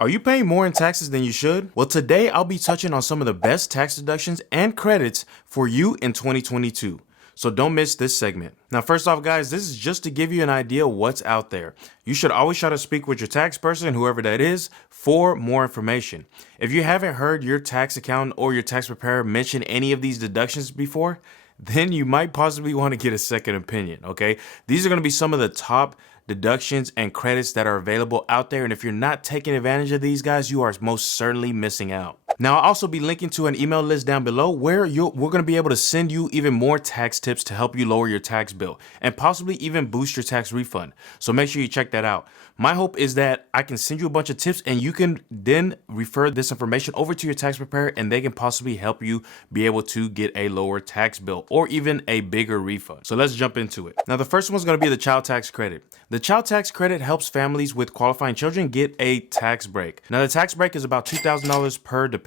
Are you paying more in taxes than you should? Well, today I'll be touching on some of the best tax deductions and credits for you in 2022. So don't miss this segment. Now, first off, guys, this is just to give you an idea of what's out there. You should always try to speak with your tax person, whoever that is, for more information. If you haven't heard your tax accountant or your tax preparer mention any of these deductions before, then you might possibly want to get a second opinion, okay? These are going to be some of the top deductions and credits that are available out there, and if you're not taking advantage of these guys, you are most certainly missing out. Now, I'll also be linking to an email list down below where we're going to be able to send you even more tax tips to help you lower your tax bill and possibly even boost your tax refund. So make sure you check that out. My hope is that I can send you a bunch of tips and you can then refer this information over to your tax preparer and they can possibly help you be able to get a lower tax bill or even a bigger refund. So let's jump into it. Now, the first one's going to be the child tax credit. The child tax credit helps families with qualifying children get a tax break. Now, the tax break is about $2,000 per dependent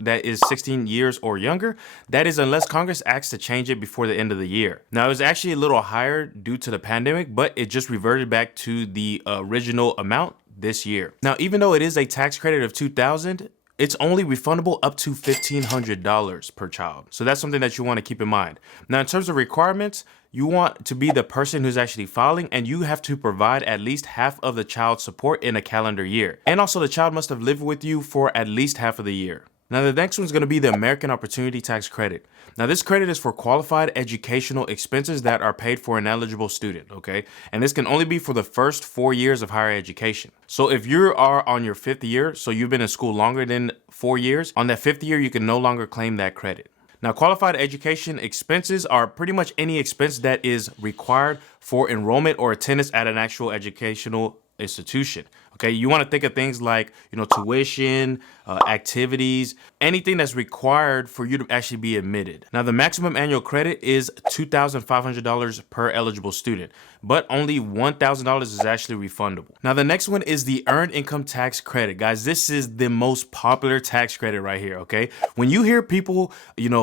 that is 16 years or younger. That is unless Congress acts to change it before the end of the year. Now, it was actually a little higher due to the pandemic, but it just reverted back to the original amount this year. Now, even though it is a tax credit of $2,000, it's only refundable up to $1,500 per child. So that's something that you want to keep in mind. Now, in terms of requirements, you want to be the person who's actually filing, and you have to provide at least half of the child's support in a calendar year. And also the child must have lived with you for at least half of the year. Now, the next one's going to be the American Opportunity Tax Credit. Now, this credit is for qualified educational expenses that are paid for an eligible student, okay? And this can only be for the first 4 years of higher education. So if you are on your 5th year, so you've been in school longer than 4 years, on that 5th year, you can no longer claim that credit. Now, qualified education expenses are pretty much any expense that is required for enrollment or attendance at an actual educational institution. Okay, you want to think of things like, tuition, activities, anything that's required for you to actually be admitted. Now, the maximum annual credit is $2,500 per eligible student, but only $1,000 is actually refundable. Now, the next one is the Earned Income Tax Credit. Guys, this is the most popular tax credit right here, okay? When you hear people,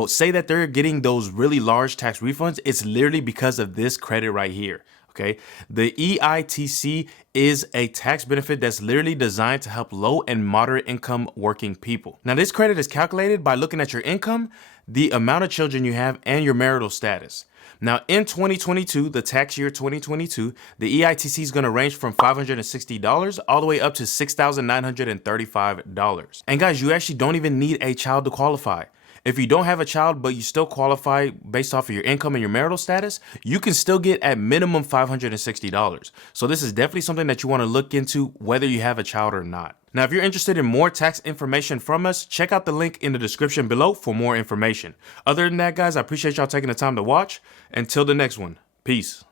say that they're getting those really large tax refunds, it's literally because of this credit right here. Okay, the EITC is a tax benefit that's literally designed to help low and moderate income working people. Now, this credit is calculated by looking at your income, the amount of children you have, and your marital status. Now, in 2022, the tax year 2022, the EITC is going to range from $560 all the way up to $6,935. And guys, you actually don't even need a child to qualify. If you don't have a child, but you still qualify based off of your income and your marital status, you can still get at minimum $560. So this is definitely something that you want to look into whether you have a child or not. Now, if you're interested in more tax information from us, check out the link in the description below for more information. Other than that, guys, I appreciate y'all taking the time to watch. Until the next one, peace.